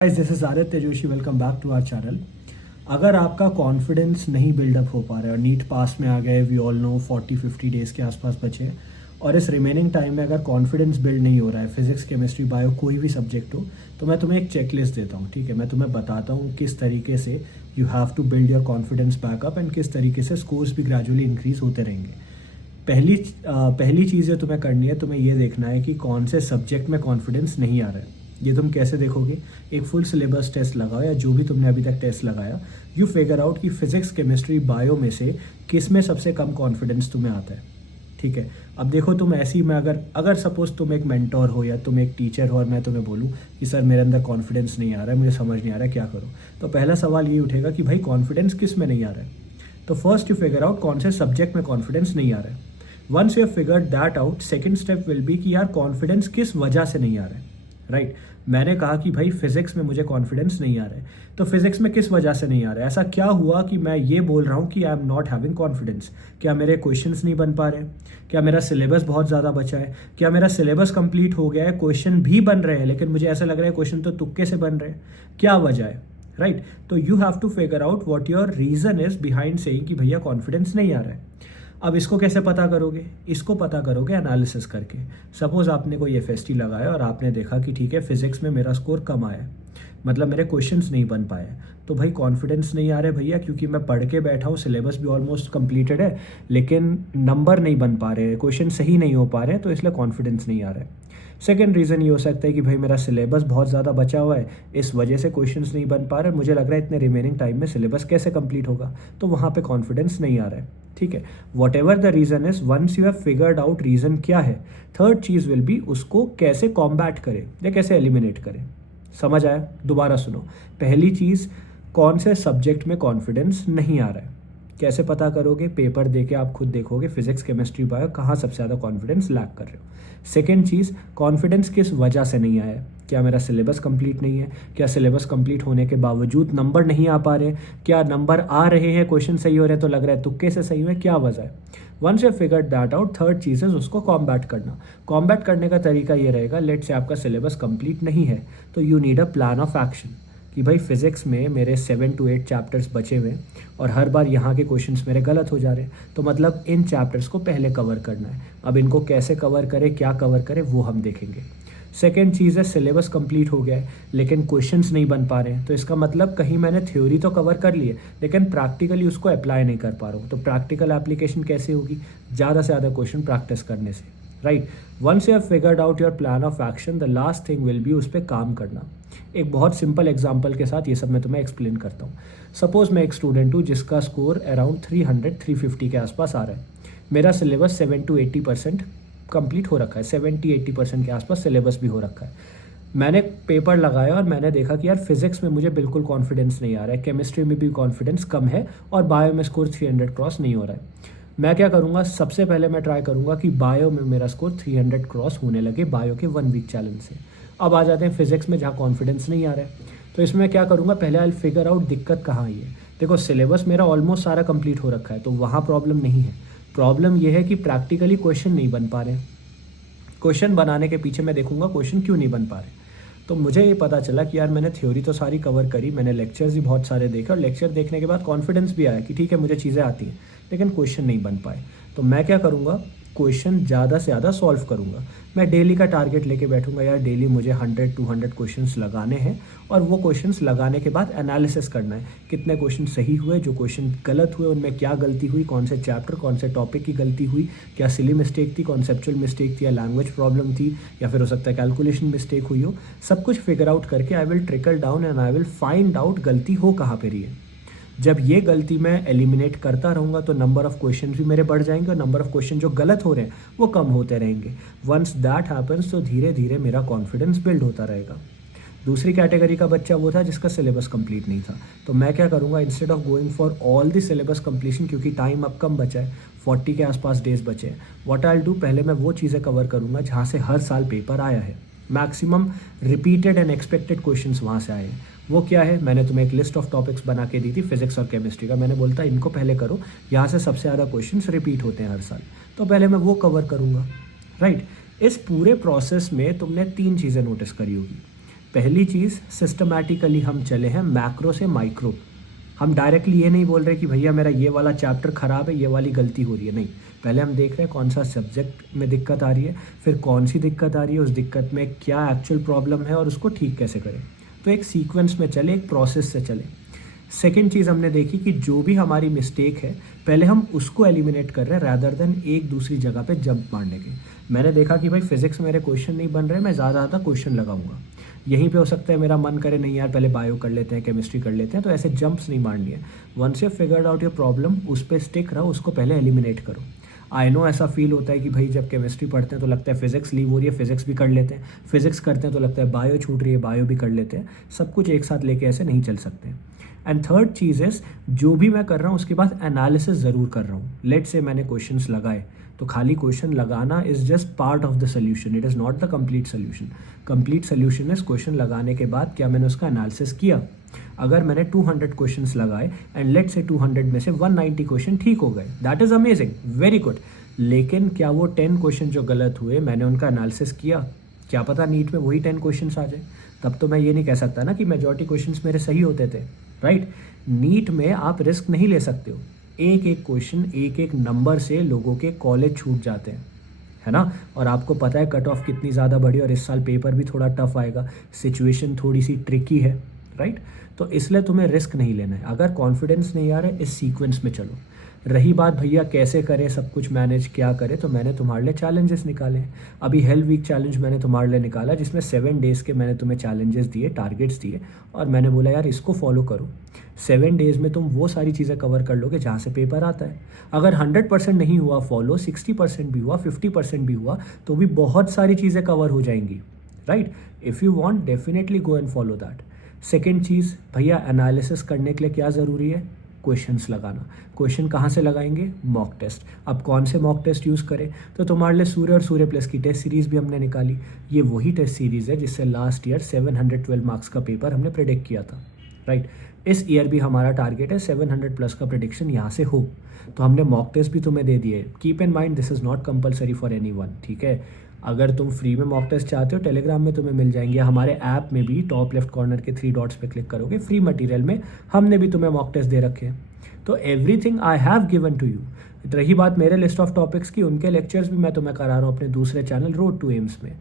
Guys, this is Aditya Joshi. Welcome back to our channel. अगर आपका confidence नहीं बिल्डअप हो पा रहा है और नीट पास में आ गए, वी ऑल नो 40-50 डेज़ के आसपास बचे हैं, और इस रिमेनिंग टाइम में अगर कॉन्फिडेंस बिल्ड नहीं हो रहा है, फिजिक्स केमिस्ट्री बायो कोई भी सब्जेक्ट हो, तो मैं तुम्हें एक चेकलिस्ट देता हूँ। ठीक है, मैं तुम्हें बताता हूँ किस तरीके से you have to build your confidence back up and किस तरीके से स्कोर्स भी ग्रेजुअली इंक्रीज होते रहेंगे। पहली चीज़ जो तुम्हें करनी है, तुम्हें ये देखना है कि कौन से सब्जेक्ट में कॉन्फिडेंस नहीं आ रहा है। ये तुम कैसे देखोगे? एक फुल सिलेबस टेस्ट लगाओ या जो भी तुमने अभी तक टेस्ट लगाया, यू फिगर आउट कि फिजिक्स केमिस्ट्री बायो में से किस में सबसे कम कॉन्फिडेंस तुम्हें आता है। ठीक है, अब देखो, तुम ऐसी में अगर अगर सपोज तुम एक मेंटोर हो या तुम एक टीचर हो और मैं तुम्हें बोलूँ कि सर मेरे अंदर कॉन्फिडेंस नहीं आ रहा है, मुझे समझ नहीं आ रहा है, क्या करूँ? तो पहला सवाल ये उठेगा कि भाई कॉन्फिडेंस किस में नहीं आ रहा है। तो फर्स्ट यू फिगर आउट कौन से सब्जेक्ट में कॉन्फिडेंस नहीं आ रहा है। Once you have figured that out, second step will be कि यार कॉन्फिडेंस किस वजह से नहीं आ रहा है। राइट, मैंने कहा कि भाई फिजिक्स में मुझे कॉन्फिडेंस नहीं आ रहा है, तो फिजिक्स में किस वजह से नहीं आ रहा है? ऐसा क्या हुआ कि मैं ये बोल रहा हूँ कि I am not having confidence? क्या मेरे क्वेश्चंस नहीं बन पा रहे हैं? क्या मेरा सिलेबस बहुत ज़्यादा बचा है? क्या मेरा सिलेबस कंप्लीट हो गया है, क्वेश्चन भी बन रहे हैं, लेकिन मुझे ऐसा लग रहा है क्वेश्चन तो तुक्के से बन रहे हैं? क्या वजह है? राइट, तो you have to figure out what your reason is behind saying कि भैया कॉन्फिडेंस नहीं आ रहा है। अब इसको कैसे पता करोगे? इसको पता करोगे एनालिसिस करके। सपोज आपने कोई एफएसटी लगाया और आपने देखा कि ठीक है, फिजिक्स में मेरा स्कोर कम आया है, मतलब मेरे क्वेश्चंस नहीं बन पाए। तो भाई कॉन्फिडेंस नहीं आ रहे भैया, क्योंकि मैं पढ़ के बैठा हूँ, सिलेबस भी ऑलमोस्ट कंप्लीटेड है, लेकिन नंबर नहीं बन पा रहे हैं, क्वेश्चन सही नहीं हो पा रहे हैं, तो इसलिए कॉन्फिडेंस नहीं आ रहा है। सेकेंड रीज़न ये हो सकता है कि भाई मेरा सिलेबस बहुत ज़्यादा बचा हुआ है, इस वजह से क्वेश्चंस नहीं बन पा रहे, मुझे लग रहा है इतने रिमेनिंग टाइम में सिलेबस कैसे कंप्लीट होगा, तो वहाँ पे कॉन्फिडेंस नहीं आ रहा है। ठीक है, whatever the reason is, once you have figured out reason क्या है, थर्ड चीज़ विल बी उसको कैसे कॉम्बैट करें या कैसे एलिमिनेट करें। समझ आया? दोबारा सुनो। पहली चीज़, कौन से सब्जेक्ट में कॉन्फिडेंस नहीं आ रहा है, कैसे पता करोगे? पेपर दे के आप खुद देखोगे फिजिक्स केमिस्ट्री बायो कहाँ सबसे ज़्यादा कॉन्फिडेंस लैक कर रहे हो। सेकेंड चीज़, कॉन्फिडेंस किस वजह से नहीं आया? क्या मेरा सिलेबस कंप्लीट नहीं है? क्या सिलेबस कंप्लीट होने के बावजूद नंबर नहीं आ पा रहे? क्या नंबर आ रहे हैं, क्वेश्चन सही हो रहे हैं तो लग रहा है तुक्के से सही हुए? क्या वजह है? Once you figure that out, third चीज़ है उसको कॉम्बैट करना। कॉम्बैट करने का तरीका ये रहेगा, लेट से आपका सिलेबस कंप्लीट नहीं है, तो you need a plan of action कि भाई फिजिक्स में मेरे 7 to 8 चैप्टर्स बचे हुए हैं और हर बार यहाँ के क्वेश्चंस मेरे गलत हो जा रहे हैं, तो मतलब इन चैप्टर्स को पहले कवर करना है। अब इनको कैसे कवर करें, क्या कवर करें, वो हम देखेंगे। सेकेंड चीज़ है, सिलेबस कंप्लीट हो गया है लेकिन क्वेश्चंस नहीं बन पा रहे हैं, तो इसका मतलब कहीं मैंने थ्योरी तो कवर कर ली है लेकिन प्रैक्टिकली उसको अप्लाई नहीं कर पा रहा हूँ। तो प्रैक्टिकल एप्लीकेशन कैसे होगी? ज़्यादा से ज़्यादा क्वेश्चन प्रैक्टिस करने से। Right, once you have figured out your plan of action, the last thing will be उस पर काम करना। एक बहुत सिंपल एग्जांपल के साथ ये सब मैं तुम्हें एक्सप्लेन करता हूँ। सपोज मैं एक स्टूडेंट हूँ जिसका स्कोर अराउंड 300-350 के आसपास आ रहा है। मेरा सिलेबस 70-80% कंप्लीट हो रखा है, 70-80% के आसपास सिलेबस भी हो रखा है। मैंने पेपर लगाया और मैंने देखा कि यार फिजिक्स में मुझे बिल्कुल कॉन्फिडेंस नहीं आ रहा है, केमिस्ट्री में भी कॉन्फिडेंस कम है और बायो में स्कोर 300 क्रॉस नहीं हो रहा है। मैं क्या करूँगा? सबसे पहले मैं ट्राई करूँगा कि बायो में मेरा स्कोर 300 क्रॉस होने लगे बायो के 1 वीक चैलेंज से। अब आ जाते हैं फिजिक्स में जहाँ कॉन्फिडेंस नहीं आ रहा है, तो इसमें मैं क्या करूँगा? पहले आई फिगर आउट दिक्कत कहाँ आई है। देखो, सिलेबस मेरा ऑलमोस्ट सारा कंप्लीट हो रखा है, तो वहाँ प्रॉब्लम नहीं है। प्रॉब्लम यह है कि प्रैक्टिकली क्वेश्चन नहीं बन पा रहे हैं। क्वेश्चन बनाने के पीछे मैं देखूंगा क्वेश्चन क्यों नहीं बन पा रहे। तो मुझे ये पता चला कि यार मैंने थ्योरी तो सारी कवर करी, मैंने लेक्चर्स भी बहुत सारे देखे और लेक्चर देखने के बाद कॉन्फिडेंस भी आया कि ठीक है मुझे चीज़ें आती हैं, लेकिन क्वेश्चन नहीं बन पाए। तो मैं क्या करूँगा? क्वेश्चन ज़्यादा से ज़्यादा सॉल्व करूँगा। मैं डेली का टारगेट लेके बैठूंगा, यार डेली मुझे 100-200 क्वेश्चंस लगाने हैं और वो क्वेश्चंस लगाने के बाद एनालिसिस करना है कितने क्वेश्चन सही हुए, जो क्वेश्चन गलत हुए उनमें क्या गलती हुई, कौन से चैप्टर कौन से टॉपिक की गलती हुई, क्या सिली मिस्टेक थी, कॉन्सेप्चुअल मिस्टेक थी या लैंग्वेज प्रॉब्लम थी या फिर हो सकता है कैलकुलेशन मिस्टेक हुई हो। सब कुछ फिगर आउट करके I will trickle down and I will find out गलती हो कहाँ पे रही है। जब ये गलती मैं एलिमिनेट करता रहूँगा तो नंबर ऑफ़ क्वेश्चन भी मेरे बढ़ जाएंगे और नंबर ऑफ़ क्वेश्चन जो गलत हो रहे हैं वो कम होते रहेंगे। वंस दैट हैपन्स तो धीरे धीरे मेरा कॉन्फिडेंस बिल्ड होता रहेगा। दूसरी कैटेगरी का बच्चा वो था जिसका सिलेबस कंप्लीट नहीं था, तो मैं क्या करूँगा? Instead of going for all the syllabus completion, क्योंकि टाइम अब कम बचा है, 40 के आसपास डेज बचे हैं, व्हाट आई विल डू, पहले मैं वो चीज़ें कवर करूँगा जहाँ से हर साल पेपर आया है, maximum repeated and expected questions वहाँ से आए हैं। वो क्या है? मैंने तुम्हें एक लिस्ट ऑफ टॉपिक्स बना के दी थी फिजिक्स और केमिस्ट्री का, मैंने बोलता इनको पहले करो, यहाँ से सबसे ज़्यादा क्वेश्चंस रिपीट होते हैं हर साल, तो पहले मैं वो कवर करूँगा। राइट, इस पूरे प्रोसेस में तुमने 3 चीज़ें नोटिस करी होगी। पहली चीज़, सिस्टमैटिकली हम चले हैं मैक्रो से माइक्रो। हम डायरेक्टली ये नहीं बोल रहे कि भैया मेरा ये वाला चैप्टर ख़राब है, ये वाली गलती हो रही है, नहीं। पहले हम देख रहे हैं कौन सा सब्जेक्ट में दिक्कत आ रही है, फिर कौन सी दिक्कत आ रही है, उस दिक्कत में क्या एक्चुअल प्रॉब्लम है और उसको ठीक कैसे करें। तो एक सीक्वेंस में चले, एक प्रोसेस से चले। सेकेंड चीज़ हमने देखी कि जो भी हमारी मिस्टेक है पहले हम उसको एलिमिनेट कर रहे हैं रैदर देन एक दूसरी जगह पे जंप मारने के। मैंने देखा कि भाई फिजिक्स मेरे क्वेश्चन नहीं बन रहे, मैं ज़्यादा क्वेश्चन लगाऊंगा। यहीं पे हो सकता है मेरा मन करे नहीं यार पहले बायो कर लेते हैं, केमिस्ट्री कर लेते हैं, तो ऐसे जंप्स नहीं मारनी है। Once you figured out your problem, उस पर स्टिक रहो, उसको पहले एलिमिनेट करो। आई नो ऐसा फील होता है कि भाई जब केमिस्ट्री पढ़ते हैं तो लगता है फिजिक्स लीव हो रही है, फिजिक्स भी कर लेते हैं, फिजिक्स करते हैं तो लगता है बायो छूट रही है, बायो भी कर लेते हैं। सब कुछ एक साथ लेके ऐसे नहीं चल सकते। एंड थर्ड चीज़ इज, जो भी मैं कर रहा हूँ उसके बाद एनालिसिस ज़रूर कर रहा हूँ। लेट से मैंने क्वेश्चंस लगाए, तो खाली क्वेश्चन लगाना is just part of the solution, it is not the complete solution. Complete solution is question लगाने के बाद क्या मैंने उसका एनालिसिस किया। अगर मैंने 200 क्वेश्चंस लगाए एंड लेट से 200 में से 190 क्वेश्चन ठीक हो गए, that is amazing, very good. लेकिन क्या वो 10 क्वेश्चन जो गलत हुए मैंने उनका एनालिसिस किया? क्या पता नीट में वही 10 क्वेश्चंस आ जाए, तब तो मैं ये नहीं कह सकता ना कि मेजॉरिटी क्वेश्चंस मेरे सही होते थे, राइट। नीट में आप रिस्क नहीं ले सकते हो। एक एक क्वेश्चन, एक एक नंबर से लोगों के कॉलेज छूट जाते हैं, है ना। और आपको पता है कट ऑफ कितनी ज़्यादा बड़ी, और इस साल पेपर भी थोड़ा टफ आएगा, सिचुएशन थोड़ी सी ट्रिकी है, राइट। तो इसलिए तुम्हें रिस्क नहीं लेना है। अगर कॉन्फिडेंस नहीं आ रहा है, इस सीक्वेंस में चलो। रही बात भैया कैसे करें सब कुछ मैनेज, क्या करें, तो मैंने तुम्हारे लिए चैलेंजेस निकाले हैं। अभी हेल्थ वीक चैलेंज मैंने तुम्हारे लिए निकाला, जिसमें 7 डेज़ के मैंने तुम्हें चैलेंजेस दिए, टारगेट्स दिए, और मैंने बोला यार इसको फॉलो करो। 7 डेज़ में तुम वो सारी चीज़ें कवर कर लोगे जहाँ से पेपर आता है। अगर 100% नहीं हुआ फॉलो, 60% भी हुआ, 50% भी हुआ, तो भी बहुत सारी चीज़ें कवर हो जाएंगी, right. If you want definitely go and follow that. Second चीज़ भैया, एनालिसिस करने के लिए क्या ज़रूरी है? क्वेश्चंस लगाना। क्वेश्चन कहाँ से लगाएंगे? Mock test. अब कौन से मॉक टेस्ट यूज़ करें? तो तुम्हारे लिए सूर्य और सूर्य प्लस की टेस्ट सीरीज़ भी हमने निकाली। ये वही टेस्ट सीरीज़ है जिससे लास्ट ईयर 712 मार्क्स का पेपर हमने प्रेडिक्ट किया था, राइट। इस ईयर भी हमारा टारगेट है 700 प्लस का प्रेडिक्शन यहाँ से हो। तो हमने मॉक टेस्ट भी तुम्हें दे दिए। Keep in mind this is not compulsory for anyone, ठीक है। अगर तुम फ्री में मॉक टेस्ट चाहते हो, टेलीग्राम में तुम्हें मिल जाएंगे। हमारे ऐप में भी टॉप लेफ्ट कॉर्नर के 3 डॉट्स पे क्लिक करोगे, फ्री मटेरियल में हमने भी तुम्हें मॉक टेस्ट दे रखे हैं। तो everything I have given to you. रही बात मेरे लिस्ट ऑफ टॉपिक्स की, उनके लेक्चर्स भी मैं तुम्हें करा रहा हूँ अपने दूसरे चैनल रोड टू एम्स में,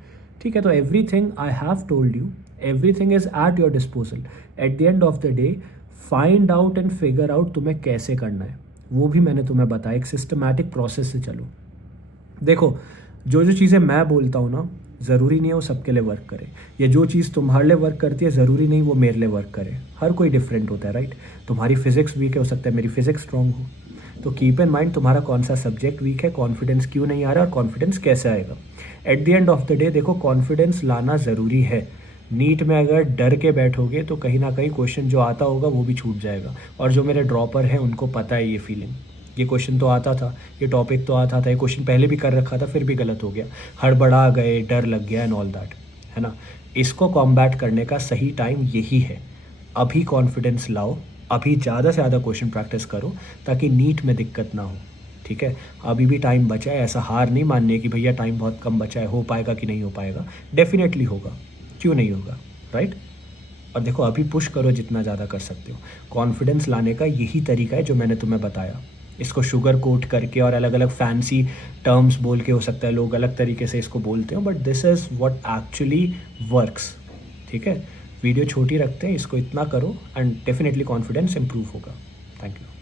ठीक है। तो everything I have told you, everything is at your disposal. At the end of the day find out and figure out तुम्हें कैसे करना है, वो भी मैंने तुम्हें बताया। एक सिस्टमैटिक प्रोसेस से चलो। देखो, जो जो चीज़ें मैं बोलता हूँ ना, ज़रूरी नहीं है वो सबके लिए वर्क करे। ये जो चीज़ तुम्हारे लिए वर्क करती है, ज़रूरी नहीं वो मेरे लिए वर्क करे। हर कोई डिफरेंट होता है, राइट। तुम्हारी फिजिक्स वीक है, हो सकता है मेरी फिजिक्स स्ट्रॉन्ग हो। तो कीप इन माइंड तुम्हारा कौन सा सब्जेक्ट वीक है, कॉन्फिडेंस क्यों नहीं आ रहा है, और कॉन्फिडेंस कैसे आएगा। At the end of the day देखो, कॉन्फिडेंस लाना ज़रूरी है। नीट में अगर डर के बैठोगे तो कहीं ना कहीं क्वेश्चन जो आता होगा वो भी छूट जाएगा। और जो मेरे ड्रॉपर हैं उनको पता है ये फीलिंग। ये क्वेश्चन तो आता था, ये टॉपिक तो आता था, ये क्वेश्चन पहले भी कर रखा था, फिर भी गलत हो गया, हड़बड़ा गए, डर लग गया एंड ऑल दैट, है ना। इसको कॉम्बैट करने का सही टाइम यही है। अभी कॉन्फिडेंस लाओ, अभी ज़्यादा से ज़्यादा क्वेश्चन प्रैक्टिस करो ताकि नीट में दिक्कत ना हो, ठीक है। अभी भी टाइम बचा है, ऐसा हार नहीं माननी है कि भैया टाइम बहुत कम बचा है, हो पाएगा कि नहीं हो पाएगा। डेफिनेटली होगा, क्यों नहीं होगा, राइट। और देखो, अभी पुश करो जितना ज़्यादा कर सकते हो। कॉन्फिडेंस लाने का यही तरीका है जो मैंने तुम्हें बताया। इसको शुगर कोट करके और अलग अलग फैंसी टर्म्स बोल के, हो सकता है लोग अलग तरीके से इसको बोलते हो, but this is what actually works, ठीक है। वीडियो छोटी रखते हैं, इसको इतना करो एंड डेफिनेटली कॉन्फिडेंस इंप्रूव होगा। Thank you.